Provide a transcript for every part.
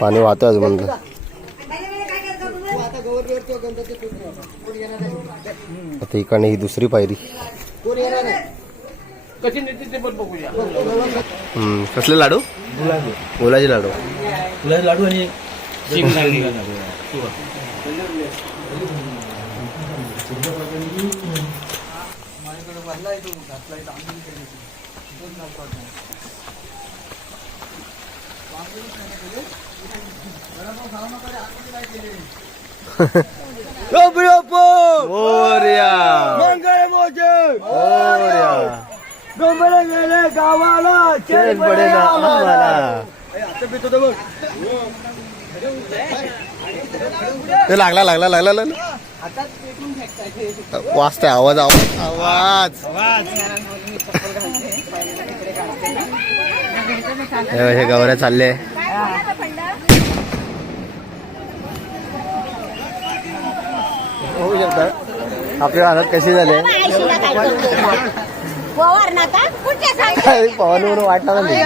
पाणी वाहतोय अजून म्हणलं आता इकडे ही दुसरी पायरी. कसले लाडू? गुलाचे लाडू. तुला लाडू आणि शेंगदाणे. गावाला आम्हाला. ते लागला लागला लागला लागला. वाजताय आवाज. आवाज. आवाज. हे हे गवऱ्या चालले. होऊ शकतात आपली हालत कशी झाली? पवार का कुठच्या सांग काय पवन म्हणून वाटला नाही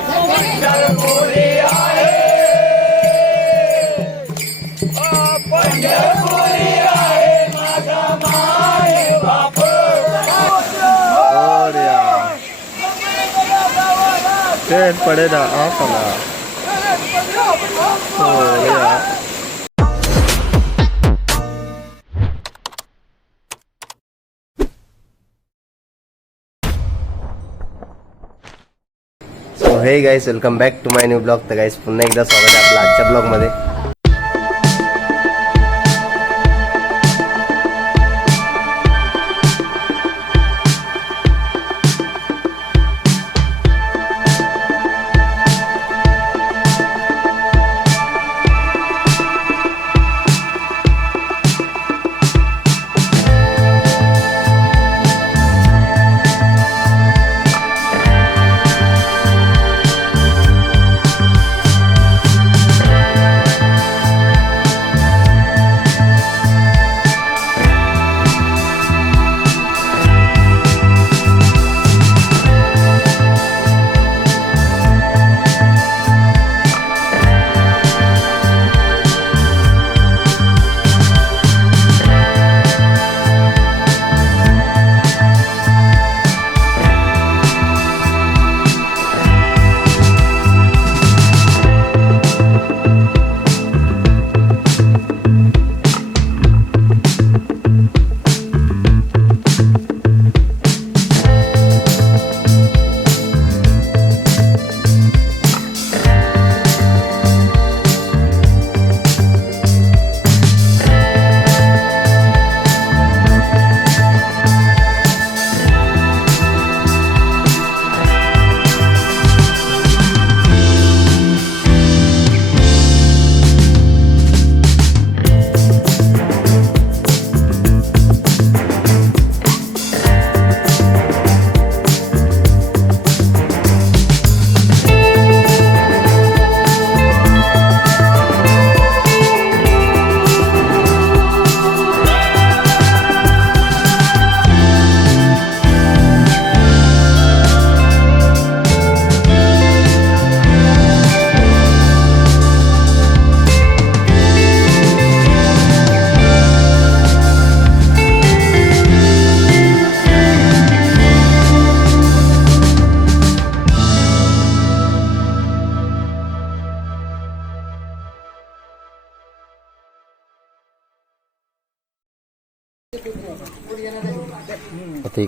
खाली गेले याला लाव याला लाव नाही हे guys welcome back to my new blog तर गाईस पुन्हा एकदा स्वागत आहे आपल्या आजच्या ब्लॉगमध्ये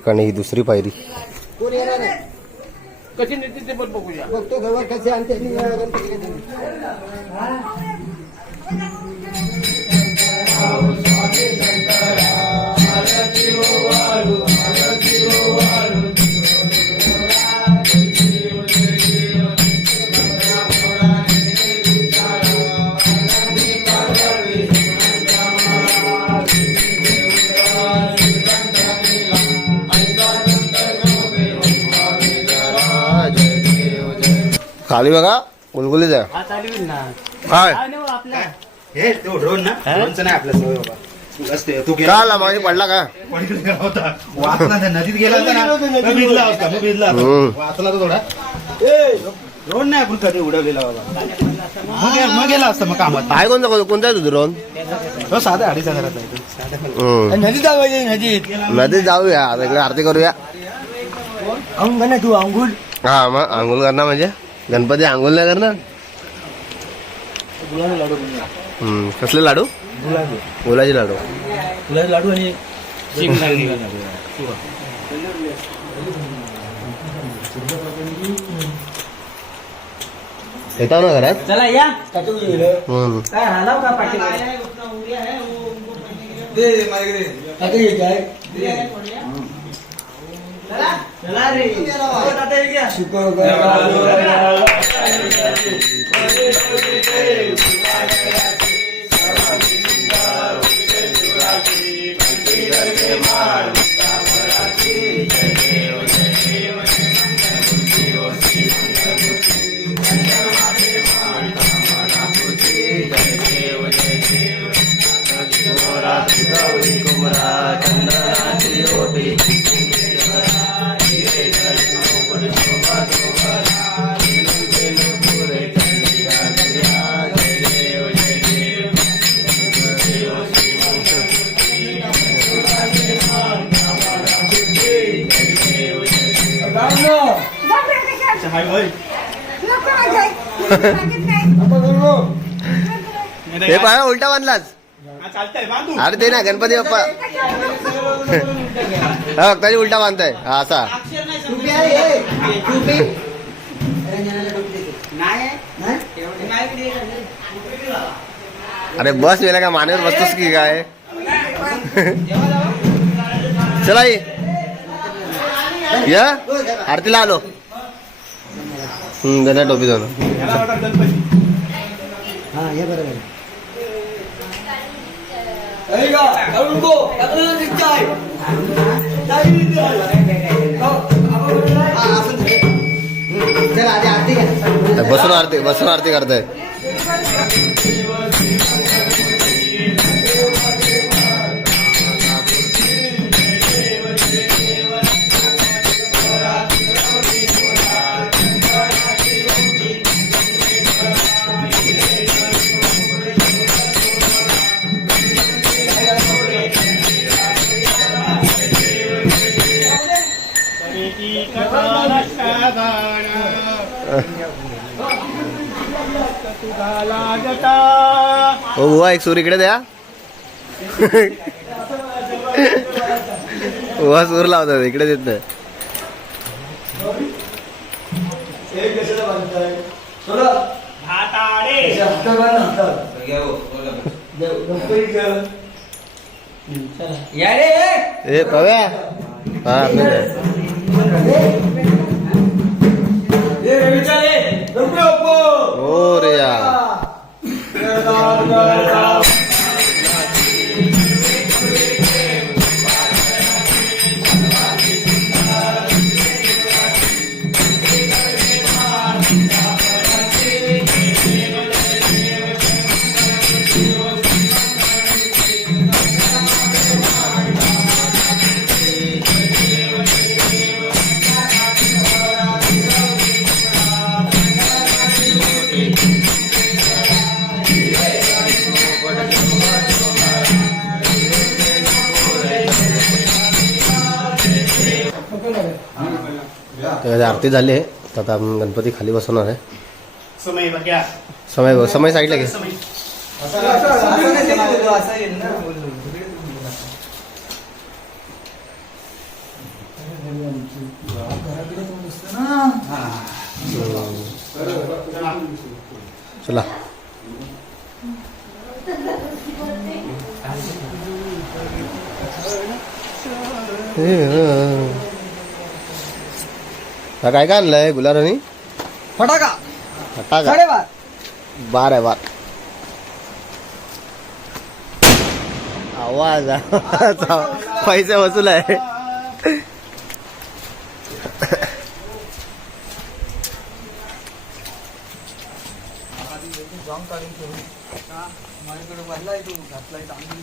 इकडे ही दुसरी पायरी. कशी नेते ते पण बघूया. बघतो गवर कसे आणते आणि गणपती कसे खाली बघा गुलगुलीच आहे. हा काय? आपल्या. हे तो ड्रोन ना? ड्रोनचं नाही आपलं सवय बाबा. असते तू गेला. का आला मागे? पडला का? पडीकडे गेला होता. वाचला त्या नदीत गेला होता ना. मग भिजला होता मग भिजला होता. हम्म. वाचला तो थोडा. ड्रोन नाही आपण कधी उडवलेला बाबा. मग गेला असता मग कामात. आहे कोणता कोणता आहे ड्रोन तो साधा अडीच हजाराचा आहे तो. साधा पण. हम्म. नदीत जावायची नदीत? नदीत जाऊया आता इकडे आरती करूया. अंग ना तू अंगुल. हा मग आंघोळ करणार म्हणजे? गणपती आंघोळ नाही करणार? लाडू हम्म. कसले लाडू? गुलाबी. गुलाचे लाडू. गुलाबी लाडू आणि येतो ना घरात? चला या. काटू गेलं. हम्म. काय हालाव का पाठी दे दे माझ्याकडे काटू हे घ्या. पाहा उलटा बांधलाच अरे ते ना गणपती बाप्पा. हा त्याची उलटा बांधताय? हा असा. अरे बस वेळा का मानेवर बसतोस की काय? चला या आरतीला आलो. हम्म गणा टोपी जाऊन हा हे बरोबर Ahí va, Carunco, Carunco Dictai. चला आधी आरती घ्या बसून आरती बसून आरती करताय हो बुवा एक सूर इकडे द्या. बुवा सूर लावतात इकडे देत नाही. या रे ए! पव्या हा. ए रवीचा रे रवी ओप्पो हो रे या तर आरती झाली आहे. तर आता आपण गणपती खाली बसवणार आहे. समय समय समय साईडला घे. चला. हा, काय काय आणलंय गुलारानी फटाका. फटाका. साडेबार. बार आहे बार. आवाज आवाज आवाज. पैसे वसूल आहे काढून माझ्याकडे तू घातलाय चांगली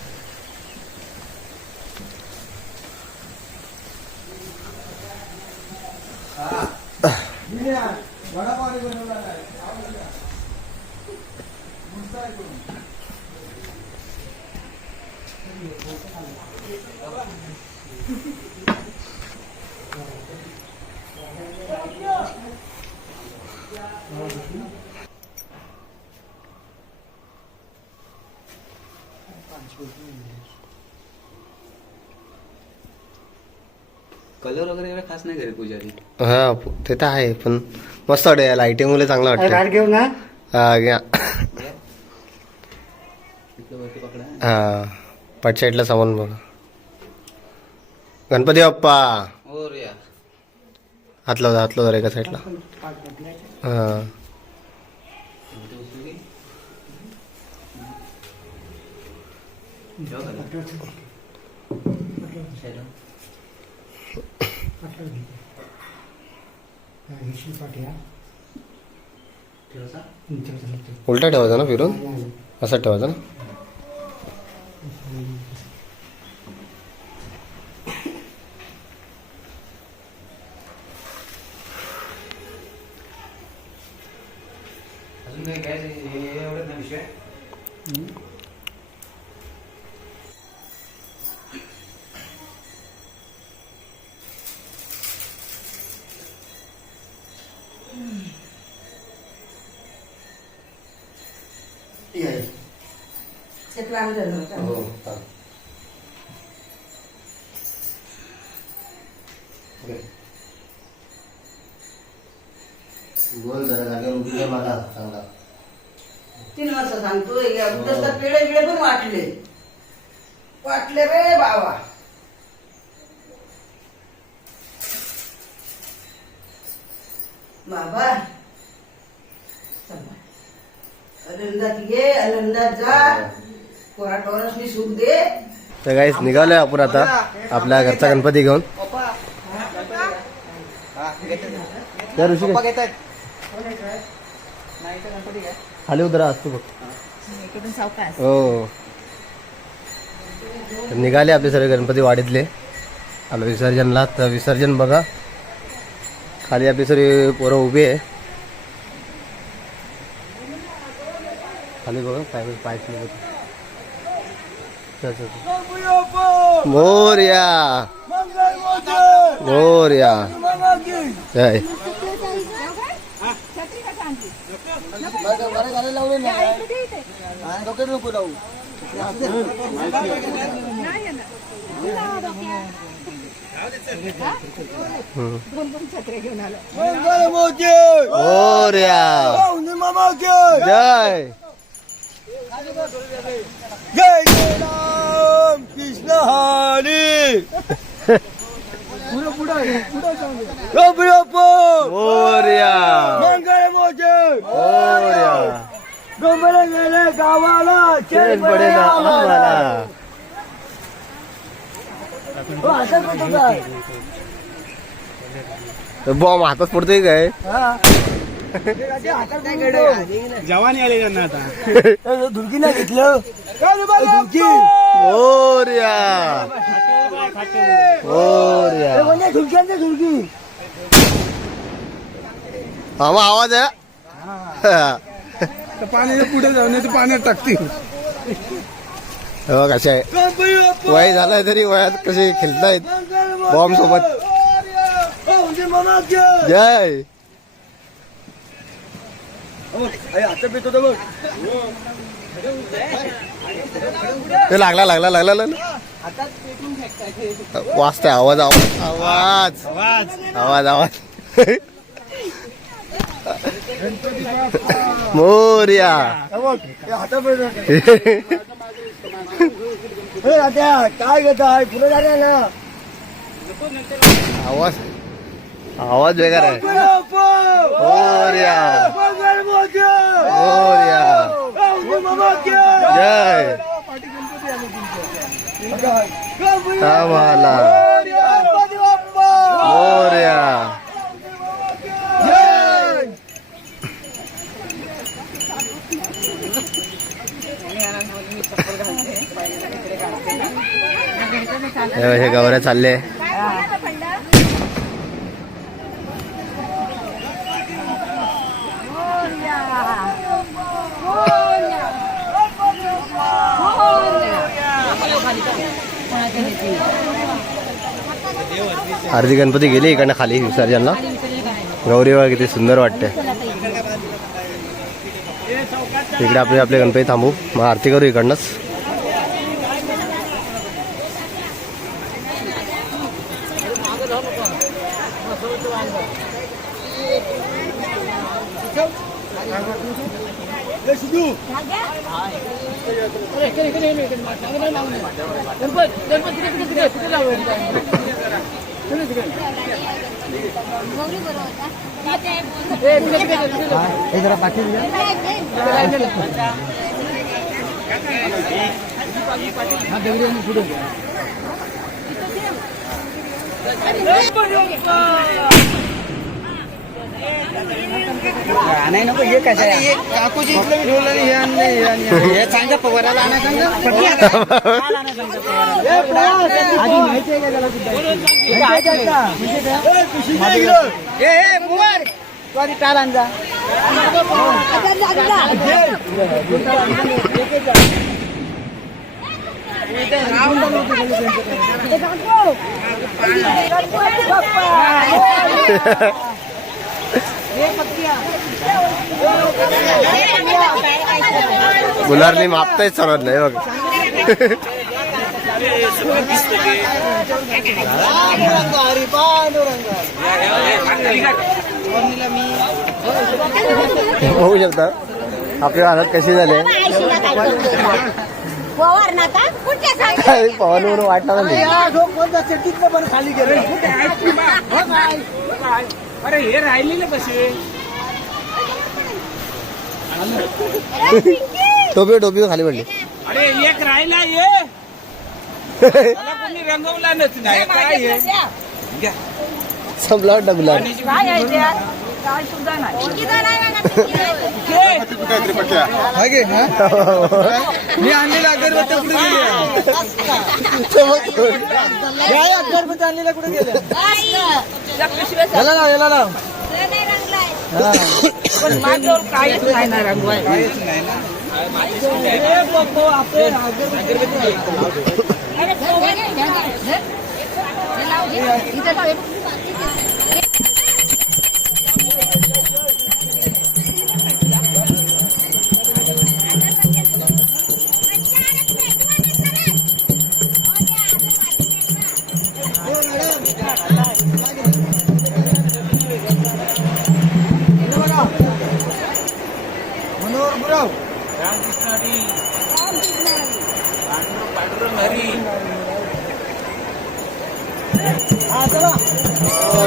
कलर वगैरे एवढा खास नाही करे पुजारी. हा ते तर आहे पण मस्त वाटतं लाइटिंग मुले चांगलं वाटतं. घेऊ ना. हा घ्या. इथलं वरती पकडा. हा पाठ साईडला सामान बघा. गणपती बाप्पा. हो रे या हातला हातला जरा एका साईडला हा. ठेवा खाली. साईडला. ठेवसा? उलटा ठेवायचा ना फिरून असं ठेवायचं ना अजून काही काय एवढंच ना विषय तर काहीच निघालोय आपण आता आपल्या घरचा गणपती घेऊन. ऋषी खाली उतरा असतो बघ. हो. तर निघाले आपले सर्व गणपती वाडीतले. आलो विसर्जनला. तर विसर्जन बघा. खाली आपली सर्व पोरं उभी आहे. खाली बघा काय पाय चल चल मोर्या मोर्या जय मोर्या जय जय जय कृष्ण हरी पुढं पुढं पुढं जाऊन मोर्या. मंगळ मोजे. मोर्या. डोंबरे गेले गावाला चल पडे आम्हाला. हो, काय? बॉम्ब हातात पडतोय काय? हा. जवानी आले त्यांना आता? धुडकी नाही घेतलं म्हणजे धुडक्यांची धुडकी मामा आवाज आहे? पाण्याच्या पुढे जाऊन ते पाण्यात टाकतील. हो कशा आहे वय झालंय तरी वयात कसे खेळतायत. बॉम्ब सोबत. म्हणजे मामा जय. ते लागला लागला लागला लागला. वाजतंय आवाज आवाज. आवाज. आवाज आवाज. मोर्या. काय घेत आहे पुढे जाणार ना. आवाज. आवाज वेगळा आहे. जय. मोर्या हे गवऱ्या चालले. आरती गणपती गेले इकडनं खाली विसर्जनला. गौरी बघा किती सुंदर वाटते इकडे आपले आपले गणपती थांबू. मग आरती करू इकडनंच. जरा पाठी हा देवरी पुढे. Let's गौरी नाही नको हे कसं आहे काकूची इथलं मी ठेवलं नाही हे आणलं हे आणि हे सांगा पवाराला आणा सांगा आधी माहिती आहे का त्याला सुद्धा माहिती आहे का? माहिती आहे का? ए, पवार! तू आधी टाळ आण जा. गुलारनी मापताय सर्वात नाही बघ हरी पांडुरंग. होऊ शकता आपली हालत कशी झाली? पवार नाता कुठच्या सांगा काय पवन म्हणून वाटला नाही या झोप कोणता चड्डीतनं पण खाली गेलं अरे हे राहिलेले कसे? टोपी टोपी खाली पडली. अरे एक राहिला ये. मला कोणी रंगवलाच नाही काय हे. संपला वाटतं गुलार काय काय सुद्धा नाही मी आणलेला अगरबत्त्या कुठे गेल्या अगरबत्त्या आणलेल्या कुठे गेल्या याला लाव याला लाव पण माझ्यावर काहीच नाही ना रंगवाय काहीच नाही ना अगरबत्ती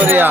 শুক্রিয়া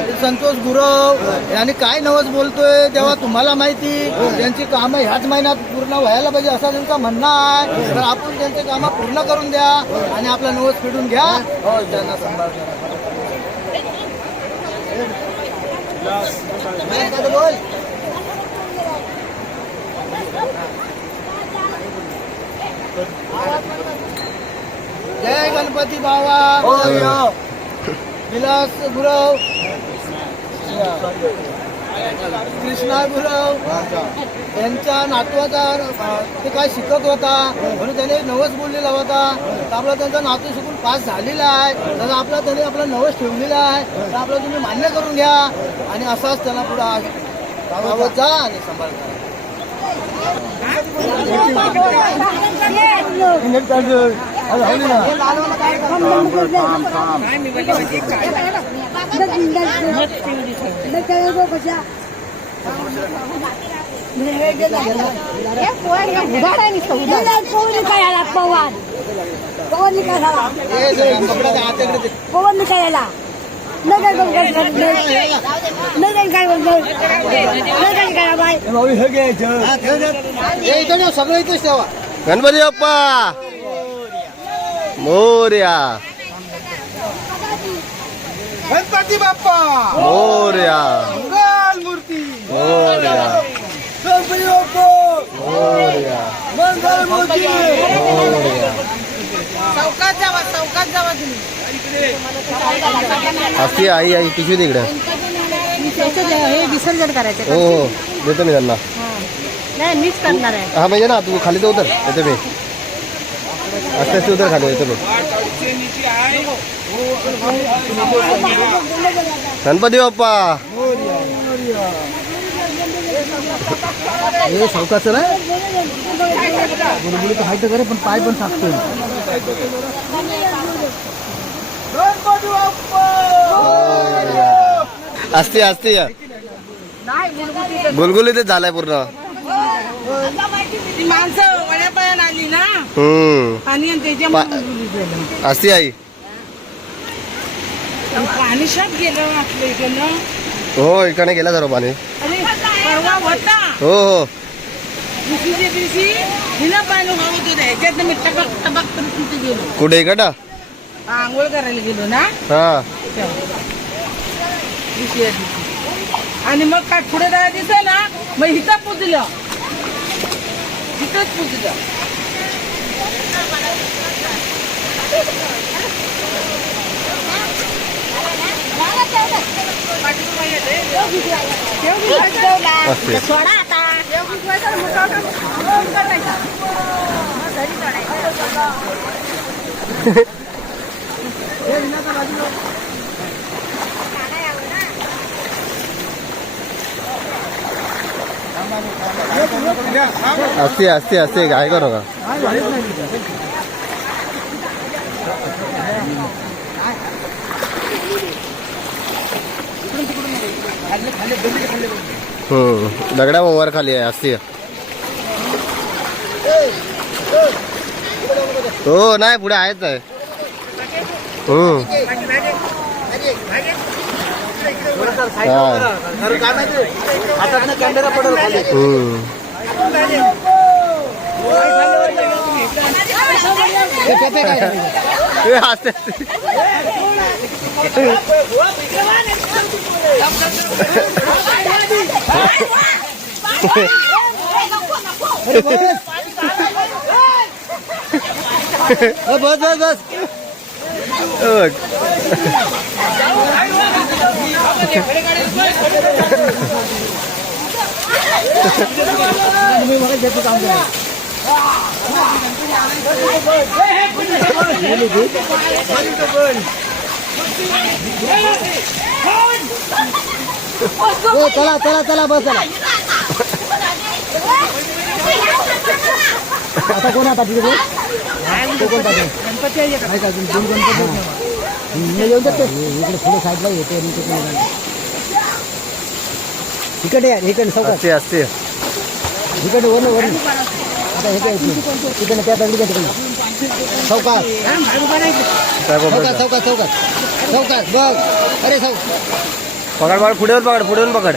संतोष गुरव यांनी काय नवस बोलतोय तेव्हा तुम्हाला माहिती. त्यांची कामं ह्याच महिन्यात पूर्ण व्हायला पाहिजे असं त्यांचं म्हणणं आहे. तर आपण त्यांचे कामं पूर्ण करून द्या आणि आपला नवस फेडून घ्या. हो त्यांना सांभाळ करा. बोल जय गणपती बाबा. विलास गुरव. कृष्णा गुरव यांच्या नातवाचा ते काय शिकत होता म्हणून त्याने नवस बोललेला होता. तर आपला त्यांचा नातू शिकून पास झालेला आहे. तर आपला त्याने आपला नवस ठेवलेला आहे. तर आपला तुम्ही मान्य करून घ्या. आणि असाच त्यांना पुढे जा आणि सांभाळ करा. पवन पवन निकाला ए, सगळं कपडे पवन निकाला काय काय बोलतो काय बाय सगळं इथेच ठेवा गणपती बाप्पा. मोर्या. गणपती बाप्पा! मोर्या! मंगल मूर्ती! मोर्या! गणपती बाप्पा मोर्या! मंगल मूर्ती! असती आई आई पिशवी तिकडे हे विसर्जन करायचं हो हो देतो मी त्यांना. नाही मीच करणार आहे. हा म्हणजे ना तू खाली तर. उतर येतो मी. असते असते उतर खाली येतो मी गणपती बाप्पा हे सावकाचं ना बुलबुली तर हायचं करे पण पाय पण साकतोय गणपती बाप्पा असते असते गुलगुली ते झालाय पूर्ण ती माणसं आली ना. हम्म. आणि पा- असते आई. पाणी शाप गेलं इकडनं. हो इकडे गेला सर्व पाणी. अरे परवा होता. हो हो. दुसरीच्या दिवशी हिनं पाणी वाहत होतं ह्याच्यात मी टबक टबक करत तिथे गेलो. कुठे इकडं आंघोळ करायला गेलो ना. हा. दुसऱ्या दिवशी. आणि मग काय पुढे जायला दिसलं ना मग हिथं पुजलं. हिथंच पुजलं असते सोडा आता असते असते असते काय करू नका हम्म दगडा वर खाली आहे असते हो नाही पुढे आहेच आहे हम्म हा हातात कॅमेरा पडेल हो, चला चला चला बस चला. आता कोण आता तिथे? गणपती आहे का अजून दोन गणपती येऊन जाते इकडे पुढे साईडला येते आणि तिकडे. इकडे या इकडे सौकाश असते इकडे वरून आता हे काय इकडे? तिकडे त्या दगडी तिकडे चौकात. बघ. चौकात चौकात. चौकात बघ. अरे चौ पकड पकड पुढे वर पकड पुढे वर पकड.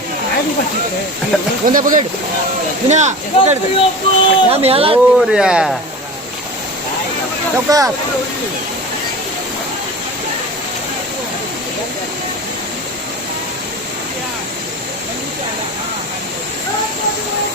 कोणता पकड? पुण्या पकड. या मिळाला ओ र्या चौकात ओ र्या ओ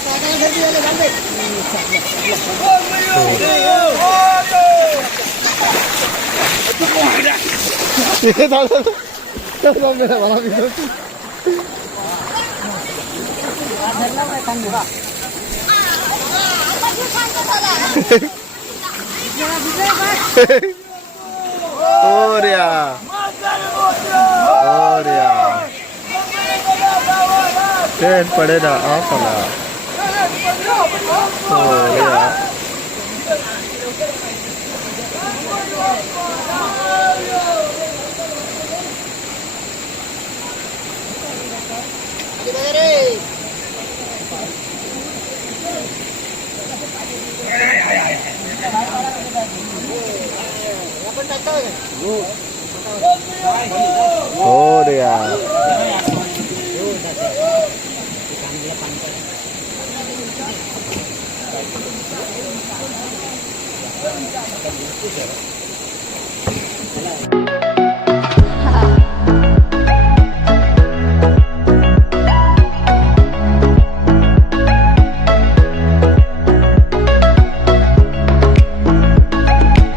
या रे चौकात ए सर्दी झाली ए कोण झाला सर्दी झाली इथे त्या काकाला सर्दी झाली जाऊ दे. मला भीती. ओ र्या ओ र्या ट्रेन पडे ना ऑफ आला ओ र्या ओ र्या चला